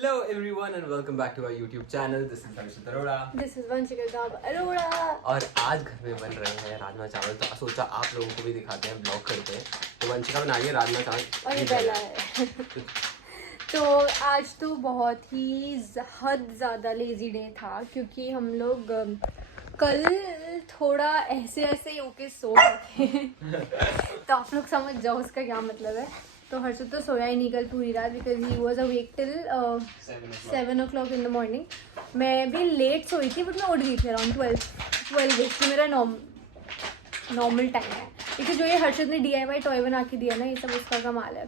Hello everyone and welcome back to our YouTube channel. This is Harshit Arora. This is Vanshika Arora. और आज घर में बन रहे हैं राजमा चावल, तो सोचा आप लोगों को भी दिखाते हैं, ब्लॉग करते हैं। तो वंशिका बना रही है राजमा चावल और ये बेला है। तो आज तो बहुत ही हद ज़्यादा लेजी डे था क्योंकि हम लोग कल थोड़ा ऐसे ऐसे होके सो गए थे। तो आप लोग समझ जाओ उसका क्या मतलब है। तो हर्षित तो सोया ही नहीं कल पूरी रात because he was awake till 7 o'clock in the morning. मैं भी लेट सोई थी बट मैं उठ गई थी अराउंड 12 मेरा नॉर्मल टाइम है क्योंकि जो ये हर्षित ने DIY टॉय बना के दिया ना, ये सब उसका कमाल है।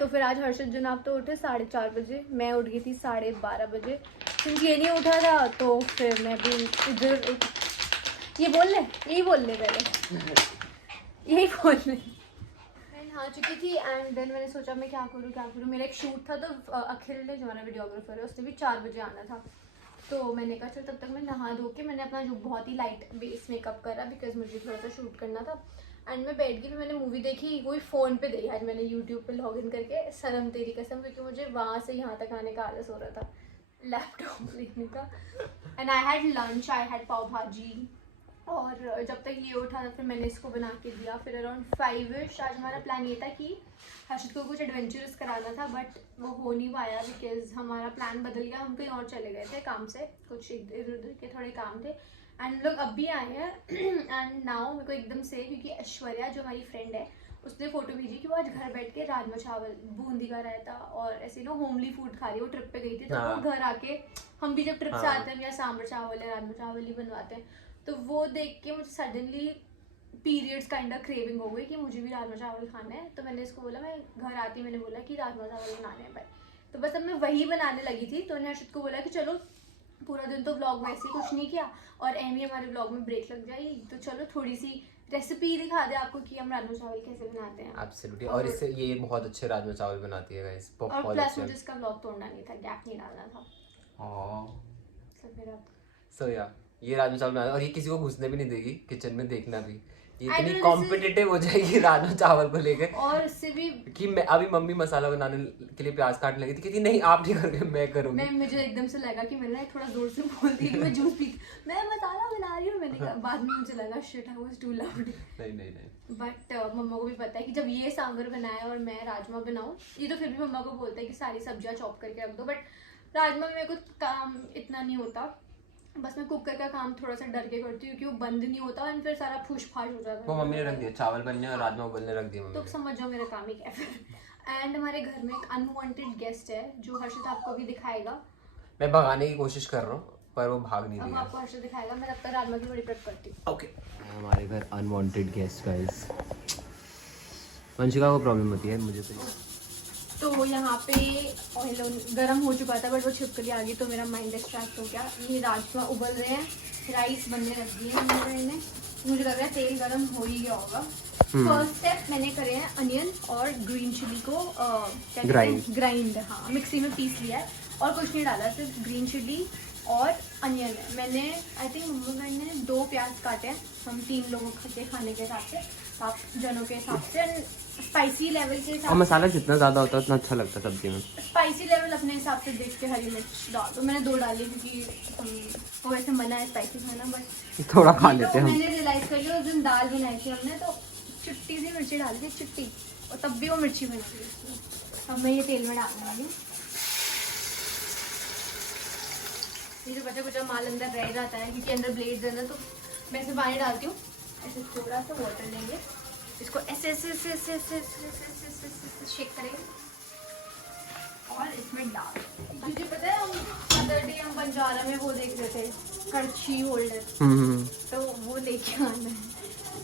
तो फिर आज हर्षित जनाब तो उठे 4:30 बजे, मैं उठ गई थी 12:30 बजे। सिंस ये नहीं उठा था तो फिर मैं भी इधर यही बोल ले पहले यही बोल ले। मैं नहा चुकी थी एंड देन मैंने सोचा मैं क्या करूँ। मेरा एक शूट था तो अखिल ने जो हमारा वीडियोग्राफर है उसने भी 4 बजे आना था। तो मैंने कहा चल तब तक मैं नहा धो के मैंने अपना जो बहुत ही लाइट बेस मेकअप करा बिकॉज मुझे थोड़ा सा शूट करना था। एंड मैं बैठ गई, मैंने मूवी देखी, वही फ़ोन पे देखी। आज मैंने यूट्यूब पे लॉगिन करके सनम तेरी कसम, क्योंकि मुझे वहाँ से यहाँ तक आने का आलस हो रहा था लैपटॉप देखने का। And I had lunch, I had pav bhaji. और जब तक ये उठा था फिर मैंने इसको बना के दिया। फिर अराउंड 5ish आज हमारा प्लान ये था कि हर्षित को कुछ एडवेंचरस कराना था बट वो हो नहीं पाया बिकॉज हमारा प्लान बदल गया। हम कहीं और चले गए थे काम से, कुछ इधर उधर के थोड़े काम थे। एंड हम लोग अब भी आए हैं एंड नाउ मेरे को एकदम से, क्योंकि ऐश्वर्या जो हमारी फ्रेंड है उसने फोटो भेजी कि वो आज घर बैठ के राजमा चावल, बूंदी का रायता और ऐसे होमली फूड खा रही है। वो ट्रिप पे गई थी तो वो घर आके, हम भी जब ट्रिप से आते हैं या सांभर चावल या राजमा चावल ही बनवाते हैं, तो वो देख के मुझे suddenly periods kind of craving हो गई कि मुझे भी राजमा चावल खाना है। तो मैंने इसको बोला, मैं घर आती मैंने बोला कि राजमा चावल बनाने हैं भाई। तो बस अब मैं वही बनाने लगी थी। तो मैंने हर्षित को बोला कि चलो पूरा दिन तो व्लॉग में ऐसे कुछ नहीं किया और एमी हमारे व्लॉग में ब्रेक लग जाएगी, तो चलो थोड़ी सी रेसिपी दिखा दे आपको कि हम राजमा चावल कैसे बनाते हैं। एब्सोल्युटली। और इससे ये बहुत अच्छे राजमा चावल बनाती है गाइस, और प्लस मुझे इसका व्लॉग तोड़ना नहीं था, गैप नहीं डालना था। तो फिर अब सो या ये राजमा चावल बनाना, और ये किसी को घुसने भी नहीं देगी किचन में, देखना भी ये इतनी कॉम्पिटिटिव हो जाएगी राजमा चावल को लेके। और इससे भी कि मैं अभी मम्मी मसाला बनाने के लिए प्याज काटने लगी थी, कहती नहीं आप नहीं करोगे मैं करूंगी। नहीं, मुझे एकदम से लगा कि मैंने थोड़ा जोर से बोल दिया कि मैं जूस पी, मैं मसाला बना रही हूँ। मैंने कहा, बाद में मुझे लगा shit I was too loud. नहीं बट मम्मा को भी पता है कि जब ये सांभर बनाए और मैं राजमा बनाऊँ, ये तो फिर भी मम्मा को बोलता है कि सारी सब्जियाँ चॉप करके रख दो, बट राजमा में मेरे को काम इतना नहीं होता। बस मैं कुकर का काम थोड़ा सा डर के करती हूँ क्योंकि वो बंद नहीं होता और फिर सारा फूश फाश हो जाता है। वो मम्मी ने रख दिया, चावल बनने और राजमा उबलने रख दिया मम्मी तो समझ जाओ मेरा काम ही क्या है फिर। एंड हमारे घर में एक अनवांटेड गेस्ट है जो हर्षित आपको भी दिखाएगा। मैं भगाने की कोशिश कर रहा हूँ पर वो भाग नहीं अब रही। आपको हर्षित दिखाएगा, मैं तब तक राजमा की बड़ी प्रेप करती हूँ। ओके। हमारे घर अनवांटेड गेस्ट गाइस। वंशिका को प्रॉब्लम होती है, मुझे तो यहाँ पे ऑयल गर्म हो चुका था बट वो छिपकली आ गई तो मेरा माइंड डिस्ट्रैक्ट हो गया। ये राजमा उबल रहे हैं, राइस बनने रख दिए हमने। मुझे लग रहा है तेल गर्म हो ही गया होगा। फर्स्ट स्टेप मैंने करे हैं अनियन और ग्रीन चिली को ग्राइंड, हाँ मिक्सी में पीस लिया है और कुछ नहीं डाला, सिर्फ ग्रीन चिली और अनियन है। मैंने आई थिंक मैंने 2 प्याज काटे हैं, हम 3 लोगों के खाने के हिसाब से, 7 जनों के हिसाब से। स्पाइसी लेवल के हिसाब से, मसाला जितना ज़्यादा होता है उतना अच्छा लगता है सब्जी में। स्पाइसी लेवल अपने हिसाब से देख के हरी मिर्च डाल दो। मैंने 2 डाली क्योंकि वो वैसे मना है स्पाइसी खाना, बट थोड़ा खा लेते हैं हम। मैंने रियलाइज कर लिया उस दिन दाल बनाई थी हमने तो चिट्टी सी मिर्ची डाली थी, चिट्टी, और तब भी वो मिर्ची बनी थी। अब मैं ये तेल में डाल दूँगी। ये जो बचा कुछ माल अंदर रह जाता है क्योंकि अंदर ब्लेड्स है ना, तो मैं ऐसे पानी डालती हूँ, ऐसे थोड़ा सा वाटर लेंगे, इसको ऐसे ऐसे ऐसे ऐसे ऐसे ऐसे शेक करेंगे और इसमें डाल। तुझे पता है हम अदर डे हम बंजारा में वो देख रहे थे करछी होल्डर, तो वो लेके आना है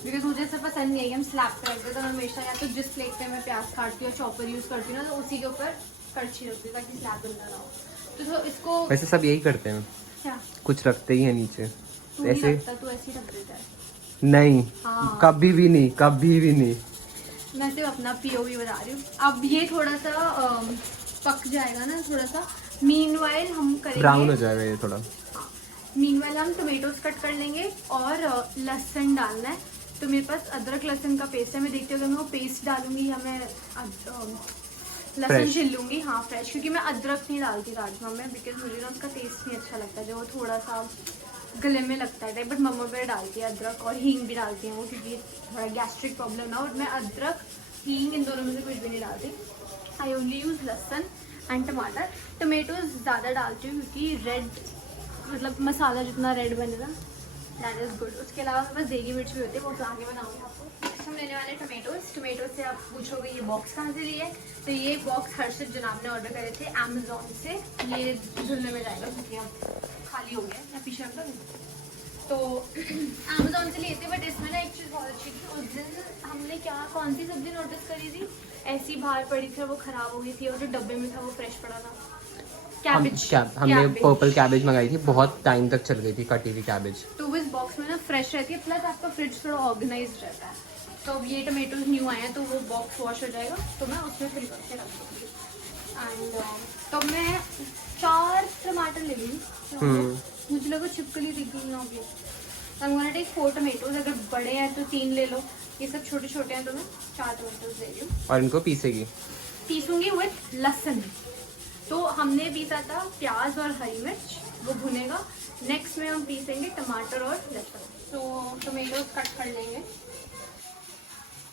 बिकॉज मुझे ऐसा पसंद नहीं है कि हम स्लैब पे रखते। तो मैं हमेशा या तो जिस प्लेट पे मैं प्याज काटती हूँ चॉपर यूज़ करती हूँ ना, तो उसी के ऊपर करछी रखती हूँ ताकि स्लैब बंदा ना हो। तो इसको वैसे सब यही करते हैं, क्या कुछ रखते ही है नीचे तू ऐसे। तू ऐसे ही रख देता है। नहीं हाँ। कभी भी नहीं, कभी भी नहीं। मैं सिर्फ अपना POV बता रही हूँ। अब ये थोड़ा सा पक जाएगा ना थोड़ा सा, मीनवाइल हम करेंगे ब्राउन हो जाएगा ये थोड़ा। मीनवाइल हम टोमेटोज कट कर लेंगे और लहसुन डालना है। तो मेरे पास अदरक लहसुन का पेस्ट है, मैं देखती हूँ अगर मैं वो पेस्ट डालूंगी या मैं लहसुन छिल लूँगी, हाँ फ्रेश, क्योंकि मैं अदरक नहीं डालती राजमा में, बिकॉज मुझे ना उसका टेस्ट नहीं अच्छा लगता, जो वो थोड़ा सा गले में लगता है। बट मम्मा मेरे डालती है अदरक, और हींग भी डालती हैं वो, क्योंकि थोड़ा गैस्ट्रिक प्रॉब्लम ना, और मैं अदरक हींग इन दोनों में से कुछ भी नहीं डालती। आई ओनली यूज़ लहसुन एंड टमाटर। टमेटोज ज़्यादा डालती हूँ क्योंकि रेड, मतलब मसाला जितना रेड बनेगा दैट इज़ गुड। उसके अलावा बस देगी मिर्च भी होती है, वो तो आगे बनाऊँगी आपको। नेक्स्ट हम लेने वाले टमेटोज से आप पूछोगे ये बॉक्स कहाँ से लिए, तो ये बॉक्स हर्षित जनाब ने ऑर्डर करे थे अमेजोन से। ये धुलने में जाएगा क्योंकि अब खाली हो गया या पीछे रख दो, तो अमेजोन से लिए थे। बट इसमें ना एक चीज़ बहुत अच्छी थी, उस दिन हमने कौन सी सब्जी नोटिस करी थी, ऐसी बाहर पड़ी थी, वो ख़राब हो गई थी, और जो डब्बे में था वो फ्रेश पड़ा था। हमने पर्पल कैबेज मंगाई थी, बहुत टाइम तक चल गई थी कटी हुई कैबेज। तो इस बॉक्स में ना फ्रेश रहती है, प्लस आपका फ्रिज थोड़ा ऑर्गेनाइज रहता है। तो अब ये टमेटोज न्यू आए हैं तो वो बॉक्स वॉश हो जाएगा, तो मैं उसमें फिल करके रख दूँगी। एंड तो मैं 4 टमाटर ले लूँगी, मुझे लगा छिपकली दिख गई होगी। तो I'm gonna take 4 टमेटोज, अगर बड़े हैं तो 3 ले लो, ये सब छोटे छोटे हैं तो मैं 4 टमाटोज ले लूँ। और इनको पीसूंगी विथ लहसुन। तो हमने पीसा था प्याज और हरी मिर्च, वो भुनेगा। नेक्स्ट में हम पीसेंगे टमाटर और लहसुन। तो टमेटोज कट कर लेंगे,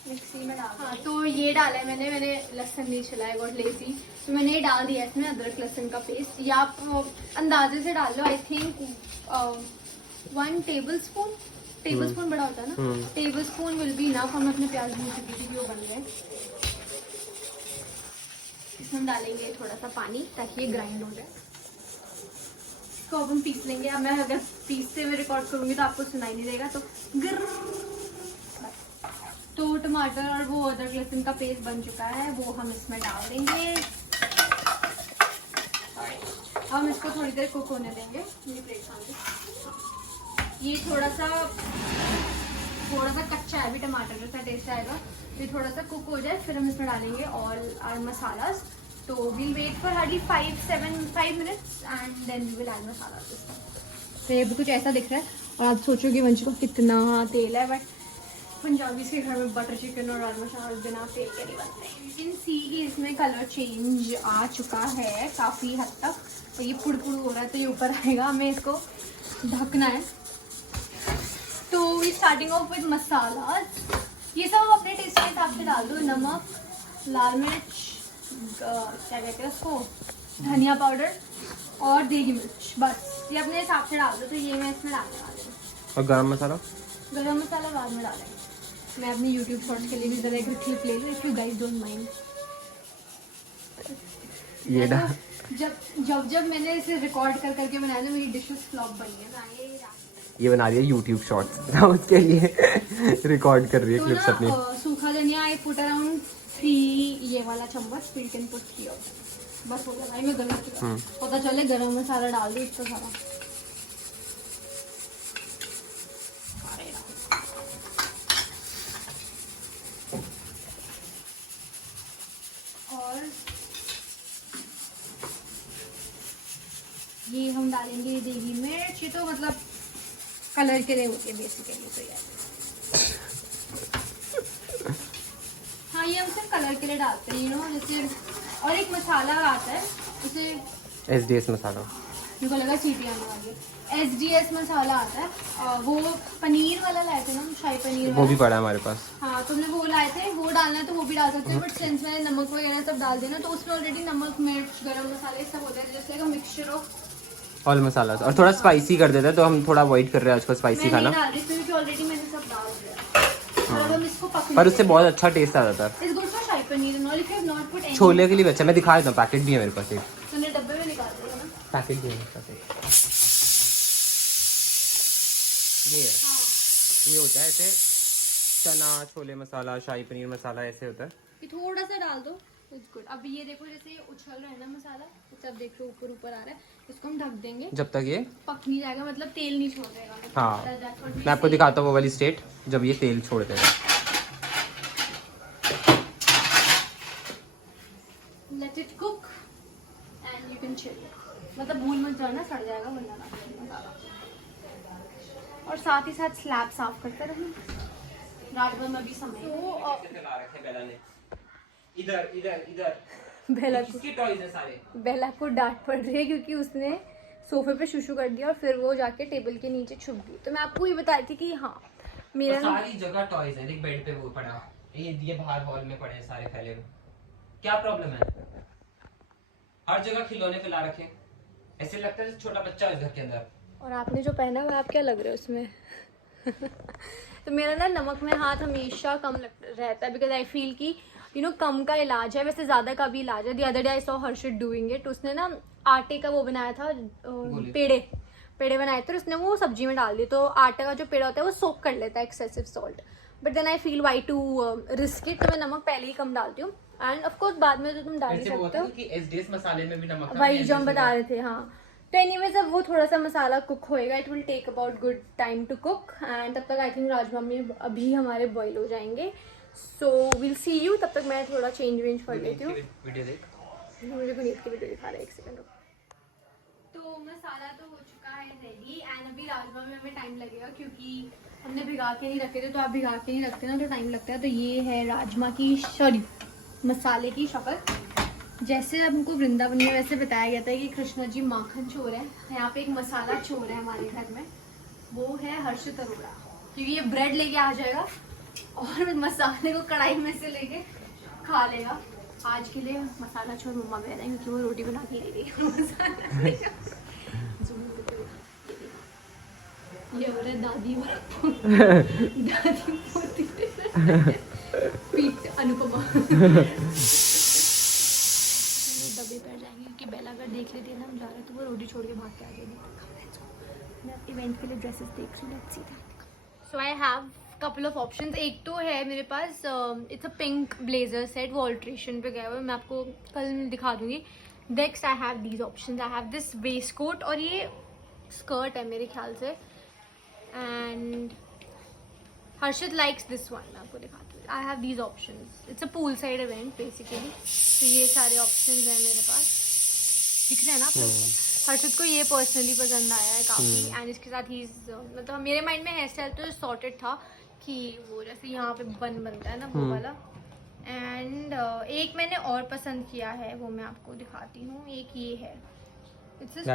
मिक्सी में डाल। हाँ, तो ये डाला है मैंने लहसुन नहीं छिलाया, बहुत लेजी, तो मैंने ये डाल दिया इसमें अदरक लहसुन का पेस्ट। या आप अंदाजे से डाल लो, आई थिंक 1 टेबलस्पून बड़ा होता है ना, टेबलस्पून विल बी इनफ। हम अपने प्याज भून चुकी थी कि वो बन गए। इसमें हम डालेंगे थोड़ा सा पानी ताकि ये ग्राइंड हो जाए। इसको अब हम पीस लेंगे। अब मैं अगर पीसते हुए रिकॉर्ड करूँगी तो आपको सुनाई नहीं देगा, तो तो टमाटर और वो अदरक लहसुन का पेस्ट बन चुका है, वो हम इसमें डाल देंगे। हम इसको थोड़ी देर कुक होने देंगे। ये प्लेट खाने, ये थोड़ा सा कच्चा है, अभी टमाटर जैसा टेस्ट आएगा। ये थोड़ा सा कुक हो जाए, फिर हम इसमें डालेंगे ऑल आवर मसालास। तो we'll wait for hardly 5 minutes and then we will add masala. तो ये भी कुछ ऐसा दिख रहा है, और आप सोचोगे वंश को कितना तेल है, बट पंजाबी के घर में बटर चिकन और राजमा चावल बिना तेल के नहीं बनते। यू कैन सी कि इसमें कलर चेंज आ चुका है काफ़ी हद तक, तो ये पुड़ हो रहा है, तो ये ऊपर आएगा, हमें इसको ढकना है। तो वी स्टार्टिंग ऑफ विद मसाला, ये सब आप अपने टेस्ट के हिसाब से डाल दो। नमक, लाल मिर्च, क्या कहते हैं उसको, धनिया पाउडर और देगी मिर्च, बस ये अपने हिसाब से डाल दो। तो ये मैं इसमें डालने वाली हूँ। और गरम मसाला बाद में डालेंगे। मैं अपनी YouTube शॉर्ट्स के लिए भी ज़रा एक क्लिप ले लूँ, if you guys don't mind. ये जब मैंने इसे रिकॉर्ड कर करके बनाया ना, मेरी डिशेस फ्लॉप बनी है। ये बना रही है YouTube शॉर्ट्स उसके लिए रिकॉर्ड कर रही है तो क्लिप्स ना, अपनी। सूखा धनिया आई पुट अराउंड 3 ये वाला चम्मच, फिर कैन पुट 3 बस हो गया। भाई मैं गलत पता चले गरम मसाला डाल दूँ इसका सारा। और ये हम डालेंगे देगी मिर्च, ये तो मतलब कलर के लिए होती है बेसिकली, तो यार हाँ ये हम सिर्फ कलर के लिए डालते हैं, जैसे। और एक मसाला आता है उसे SDS मसाला, मेरे को लगा सीटी आने वाली है। SDS मसाला आता है, वो पनीर वाला लाए थे ना, शाही पनीर वाला, वो भी पड़ा है हमारे पास। हाँ तुमने वो लाए थे, वो डालना है तो वो भी डाल सकते हैं। बट सिंस मैंने नमक वगैरह सब डाल देना, तो उसमें ऑलरेडी नमक, मिर्च, गरम मसाले सब होते हैं, जैसे मिक्सचर ऑफ ऑल मसाला, और थोड़ा स्पाइसी कर देता है, तो हम थोड़ा अवॉइड कर रहे हैं आजकल स्पाइसी खाना, क्योंकि ऑलरेडी मैंने सब डाल दिया। और अब हम इसको पकने पर उससे बहुत अच्छा टेस्ट आ जाता है। इस good for shahi paneer and all, if you have not put any. Chole के लिए भी अच्छा, मैं दिखा देता हूँ, पैकेट भी है मेरे पास, एक तूने डब्बे में निकाल दिया ना, पैकेट भी है मेरे पास एक। ये है, ये होता है ऐसे चना छोले मसाला, शाही पनीर मसाला, ऐसे होता है। ये थोड़ा सा डाल दो, इट्स गुड। अब ये देखो जैसे ये उछल रहा है ना मसाला, तो सब देख लो ऊपर ऊपर आ रहा है, इसको हम ढक देंगे जब तक ये पक नहीं जाएगा, मतलब तेल नहीं छोड़ देगा। हाँ, मैं आपको दिखाता हूँ वो वाली स्टेट जब ये तेल छोड़ देगा। Let it cook and you can chill, मतलब भूल मत जाना, सड़ जाएगा मसाला। और साथ ही साथ स्लैब साफ करते रहना, रात भर में भी समय। तो इधर इधर इधर बेला को किसके टॉयज है सारे? बेला को डांट पड़ रही है क्योंकि उसने सोफे पे शुशु कर दिया और फिर वो जाके टेबल के नीचे छुप गई। तो मैं आपको ये बता रही थी कि हाँ मेरा और सारी जगह टॉयज है, देख बेड पे वो पड़ा, ये बाहर हॉल में पड़े हैं सारे फैले हुए। क्या प्रॉब्लम है? हर जगह खिलौने फैला रखे, ऐसे लगता है जैसे छोटा बच्चा है इस घर के अंदर। और आपने जो पहना हुआ आप क्या लग रहे हो उसमें? तो मेरा ना नमक में हाथ हमेशा कम रहता है बिकॉज आई फील कि कम का इलाज है, वैसे ज़्यादा का भी इलाज है। The other day I saw Harshit doing it. उसने ना आटे का वो बनाया था, पेड़े बनाए थे, और उसने वो सब्जी में डाल दिए। तो आटे का जो पेड़ा होता है वो सोक कर लेता है excessive salt, but then I feel why to risk it. तो मैं नमक पहले ही कम डालती हूँ, एंड ऑफ कोर्स बाद में तो तुम डाल ही सकते हो कि एसडीएस मसाले में भी नमक, वही जो हम बता रहे थे। हाँ, तो एनीवेज अब वो थोड़ा सा मसाला कुक होएगा, it will take about good time to cook, and तब तक आई थिंक राजमा में अभी हमारे बॉईल हो जाएंगे। So will see you. तब तक मैं थोड़ा चेंज वेंज कर लेती हूँ। वीडियो देख, मुझे पुनीत की वीडियो दिखा रहा है, एक सेकंड। तो मसाला तो हो चुका है रेडी, एंड अभी राजमा में हमें टाइम लगेगा क्योंकि हमने भिगा के नहीं रखे थे। तो आप भिगा के नहीं रखते ना तो टाइम लगता है। तो ये है राजमा की मसाले की शक्ल। जैसे हमको वृंदावन में वैसे बताया गया था कि कृष्ण जी माखन चोर है, यहाँ पे एक मसाला चोर है हमारे घर में, वो है हर्षित अरोड़ा। क्योंकि ये ब्रेड लेके आ जाएगा और मसाले को कढ़ाई में से लेके खा लेगा। आज के लिए मसाला चोर मम्मा कह रहे हैं क्योंकि वो रोटी बना के ले गई। ये हो रहा है दादी दादी पोती पीठ अनुपमा दबे पड़ जाएंगे क्योंकि बेला अगर देख लेती है ना हम जा रहे हैं तो वो रोटी छोड़ के भाग के आ जाएगी। मैं इवेंट के लिए ड्रेसेस देख रही हूँ। So I have couple of options. एक तो है मेरे पास, it's a pink blazer set, वो ऑल्ट्रेशन पे गया हुआ है, मैं आपको कल दिखा दूंगी। Next I have these options, I have this waistcoat और ये स्कर्ट है मेरे ख्याल से, and Harshit likes this one, मैं आपको दिखाती हूँ। I have these options, it's a poolside event basically. तो ये सारे ऑप्शंस हैं मेरे पास, दिख रहे हैं ना आपको? हर्षित को ये पर्सनली पसंद आया है काफ़ी, एंड इसके साथ ही मतलब मेरे माइंड में हेयर स्टाइल तो सॉर्टेड था कि वो जैसे यहाँ पे बन बनता है ना वो वाला। एंड एक मैंने और पसंद किया है, वो मैं आपको दिखाती हूँ। एक ये है, इट्स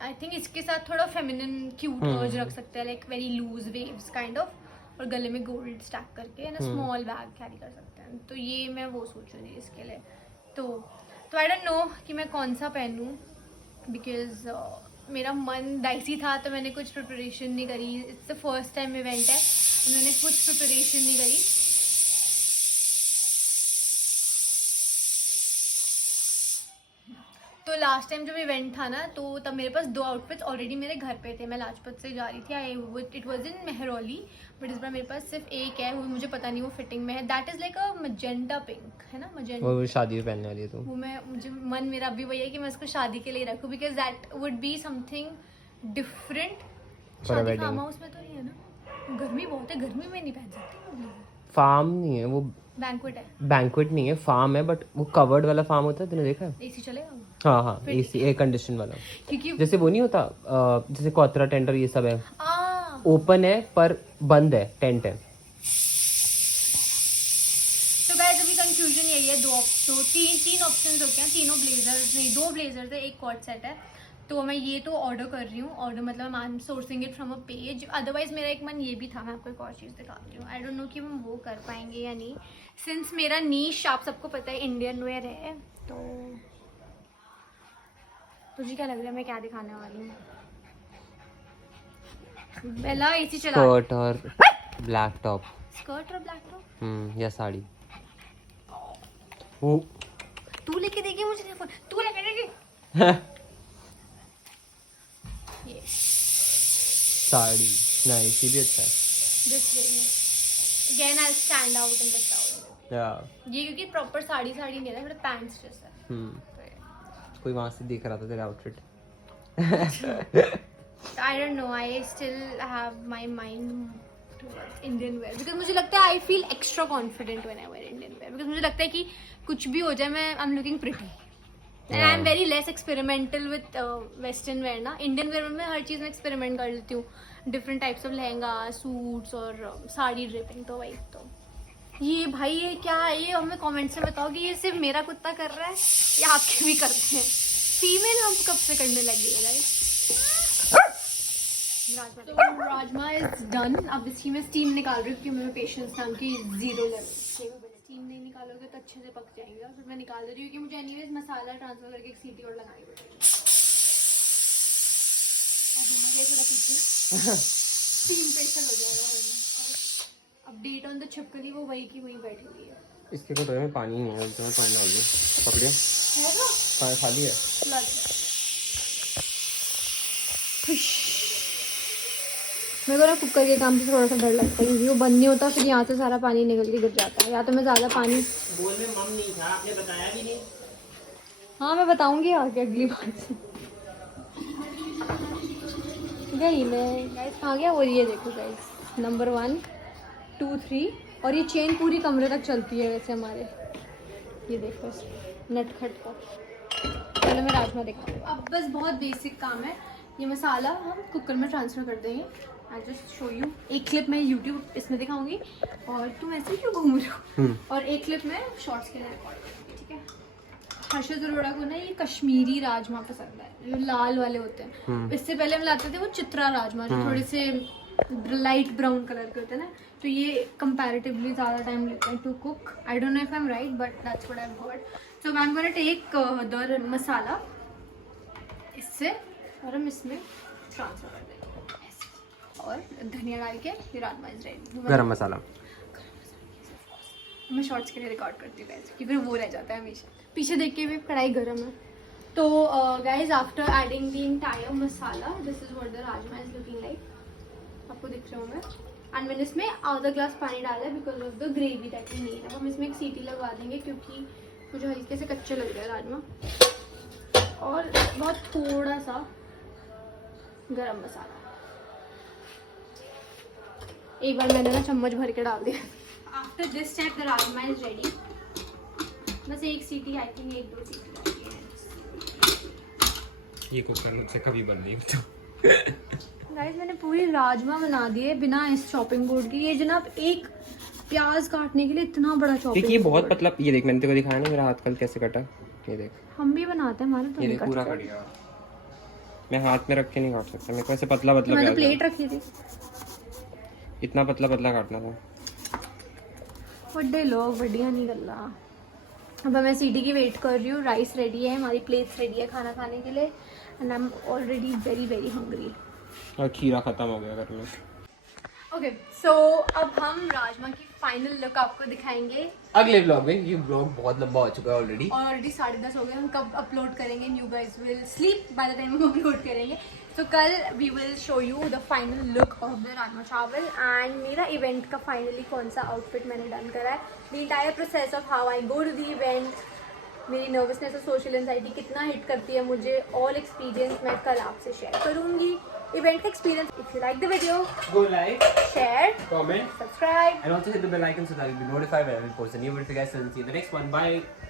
आई थिंक इसके साथ थोड़ा फेमिनिन क्यूट अर्ज रख सकते हैं, like very loose waves kind of, और गले में गोल्ड स्टैक करके ना स्मॉल बैग कैरी कर सकते हैं। तो ये मैं वो सोच रही थी इसके लिए। तो आई डोंट नो कि मैं कौन सा पहनूं बिकॉज मेरा मन डाइसी था, तो मैंने कुछ प्रिपरेशन नहीं करी। It's the first time event है, मैंने कुछ प्रिपरेशन नहीं करी। तो लास्ट टाइम जब इवेंट था ना तो तब मेरे पास 2 आउटफिट्स ऑलरेडी मेरे घर पे थे, मैं लाजपत से जा रही थी, it was in Mehrauli, but इस बार मेरे पास सिर्फ एक है, वो मुझे पता नहीं वो फिटिंग में है। That is like a magenta pink, है ना मजेंटा, वो शादी में पहनने वाली है तो वो मुझे मन मेरा अभी वही है कि मैं उसको शादी के लिए रखूँ because that would be something different. शादी फार्म हाउस में तो नहीं है ना, गर्मी बहुत है, गर्मी में नहीं पहन सकती। फार्म नहीं है वो, बैंक्वेट है, बैंक्वेट नहीं है, फार्म है, बट वो कवर्ड वाला फार्म होता है, तूने देखा है? एसी चलेगा? हाँ हाँ, एसी एयर कंडीशन वाला, क्योंकि जैसे वो नहीं होता जैसे क्वात्रा टेंडर ये सब है, ओपन है पर बंद है, टेंट है। तो गाइस अभी कंफ्यूजन यही है, तीन ऑप्शंस होते हैं, तीनों ब्लेजर्स नहीं, 2 ब्लेजर्स है, एक कॉट सेट है। तो मैं ये तो ऑर्डर कर रही हूँ, ऑर्डर मतलब I am sourcing it from a page. Otherwise मेरा एक मन ये भी था, मैं आपको एक और चीज़ दिखाती हूँ। आई डोंट नो कि हम वो कर पाएंगे या नहीं, सिंस मेरा नीश आप सबको पता है इंडियन वेयर है। तो तुझे क्या लग रहा है मैं क्या दिखाने वाली हूँ? बेला एसी चला, स्कर्ट और ब्लैक टॉप, स्कर्ट और ब्लैक टॉप या साड़ी। वो तू लेके देगी मुझे, तू लेके देगी ये साड़ी नाइस, ये भी अच्छा है। This way again I stand out in the crowd. या ये क्योंकि प्रॉपर साड़ी नहीं है, थोड़ा पैंट्स जैसा है। कोई वहां से देख रहा था तेरा outfit. I don't know, I still have my mind towards Indian wear because मुझे लगता है I feel extra confident when I wear Indian wear because मुझे लगता है कि कुछ भी हो जाए मैं I am looking pretty and I am very less experimental with western wear ना। इंडियन वेयर में हर चीज़ में एक्सपेरिमेंट कर लेती हूँ, different types of lehenga, suits और साड़ी ड्रेपिंग, तो वही तो ये भाई ये क्या है, ये हमें कमेंट्स में बताओ कि ये सिर्फ मेरा कुत्ता कर रहा है या आपके भी करते हैं। फीमेल हम कब से करने लगे हैं गाइस। तो राजमा इज डन। अब इसकी मैं स्टीम निकाल रही हूँ क्योंकि मेरे पेशेंस नाम की 0 लेवल। स्टीम नहीं निकालोगे तो अच्छे से पक जाएंगे। और फिर मैं निकाल दे रही हूँ कि मुझे एनीवेज मसाला ट्रांसफर करके एक सीटी और लगानी पड़ेगी। और मम्मा के थोड़ा पीछे स्टीम पेशल हो जाएगा। अपडेट ऑन द छिपकली, वो वही की वही बैठी हुई है। इसके कटोरे में पानी नहीं है, इसमें पानी डाल दो। पकड़िए, है ना? पानी खाली है। मेरे को ना कुकर के काम से थोड़ा सा डर लगता है क्योंकि वो बंद नहीं होता, फिर यहाँ से सारा पानी निकल के गिर जाता है। या तो मैं ज़्यादा पानी बोल में मम नहीं था, आपने बताया भी नहीं। हाँ मैं बताऊंगी आगे अगली बार से। गई मैं गाइस, कहाँ गया? और ये देखो गाइस, नंबर 1 2 3 और ये चेन पूरी कमरे तक चलती है वैसे हमारे। ये देखो नटखट का। पहले मैं राजमा देखता हूँ। अब बस बहुत बेसिक काम है। ये मसाला हम कुकर में ट्रांसफ़र कर देंगे। I just show you. एक क्लिप मैं यूट्यूब इसमें दिखाऊंगी और तुम ऐसे क्यों घूम रहे हो। और एक क्लिप मैं शॉर्ट्स के लिए रिकॉर्ड करूँगी, ठीक है। हर्षद अरोड़ा को ना ये कश्मीरी राजमा पसंद है, जो लाल वाले होते हैं। इससे पहले हम लाते थे वो चित्रा राजमा, जो थोड़े से लाइट ब्राउन कलर के होते हैं ना। तो ये कंपैरेटिवली ज़्यादा टाइम लेते हैं to cook. I don't know if I am right but that's what I have heard. So I am gonna take the masala इससे और हम इसमें ट्रांसफर कर देंगे ऐसे। और धनिया डाल के ये राजमा इज रेडी। गरम मसाला मैं शॉर्ट्स के लिए रिकॉर्ड करती हूँ गाइस, कि फिर वो रह जाता है हमेशा। पीछे देख के भी कढ़ाई गर्म है। तो guys after adding the entire masala, this is what the rajma is looking like. आपको दिख रहा हूँ मैं। एंड मैंने इसमें आधा ग्लास पानी डाला है because of the gravy that we need. अब हम इसमें एक सीटी लगवा देंगे क्योंकि मुझे हल्के से कच्चे लग रहे हैं राजमा। और बहुत थोड़ा सा गरम मसाला। एक बार मैंने ना चम्मच भर के डाल दिया। After this step the rajma is ready. बस एक सीटी, आई थिंक 1-2 सीटी डालनी है। ये कुकर मुझसे कभी बन नहीं होता। गाइस मैंने पूरी राजमा बना दिए बिना इस चॉपिंग बोर्ड की। ये जनाब एक प्याज काटने के लिए इतना बड़ा चॉपिंग देखिए, ये बहुत पतला। ये देख, मैंने तेरे को दिखाया ना मेरा हाथ कल कैसे कटा। ये देख, हम भी बनाते हैं, हमारा तो ये नहीं देख पूरा कटता। कट गया। मैं हाथ में रख के नहीं काट सकता, मेरे को ऐसे पतला पतला मैंने प्याज प्लेट रखी थी। इतना पतला पतला काटना था। बड़े लोग बढ़िया नहीं कर रहा। अब मैं सीटी की वेट कर रही हूँ। राइस रेडी है, हमारी प्लेट्स रेडी है खाना खाने के लिए। And I am already very very hungry. और खीरा खत्म हो गया घर में। ओके सो अब हम राजमा की फाइनल लुक आपको दिखाएंगे अगले ब्लॉग में। ये ब्लॉग बहुत लंबा हो चुका है ऑलरेडी। ऑलरेडी 10:30 हो गए। हम कब अपलोड करेंगे? You guys will sleep by the time हम अपलोड करेंगे। तो कल we will show you the final look of the rajma chawal and मेरा इवेंट का फाइनली कौन सा आउटफिट मैंने डन करा है। The entire process of how I go to the event, मेरी नर्वसनेस और सोशल एंजाइटी कितना हिट करती है मुझे, ऑल एक्सपीरियंस मैं कल आपसे शेयर करूँगी। इवेंट का experience. If you like the video, Go like, share, comment, subscribe. and also hit the bell icon so that you'll be notified when I will post a new video for you guys. So, see you in the next one. Bye.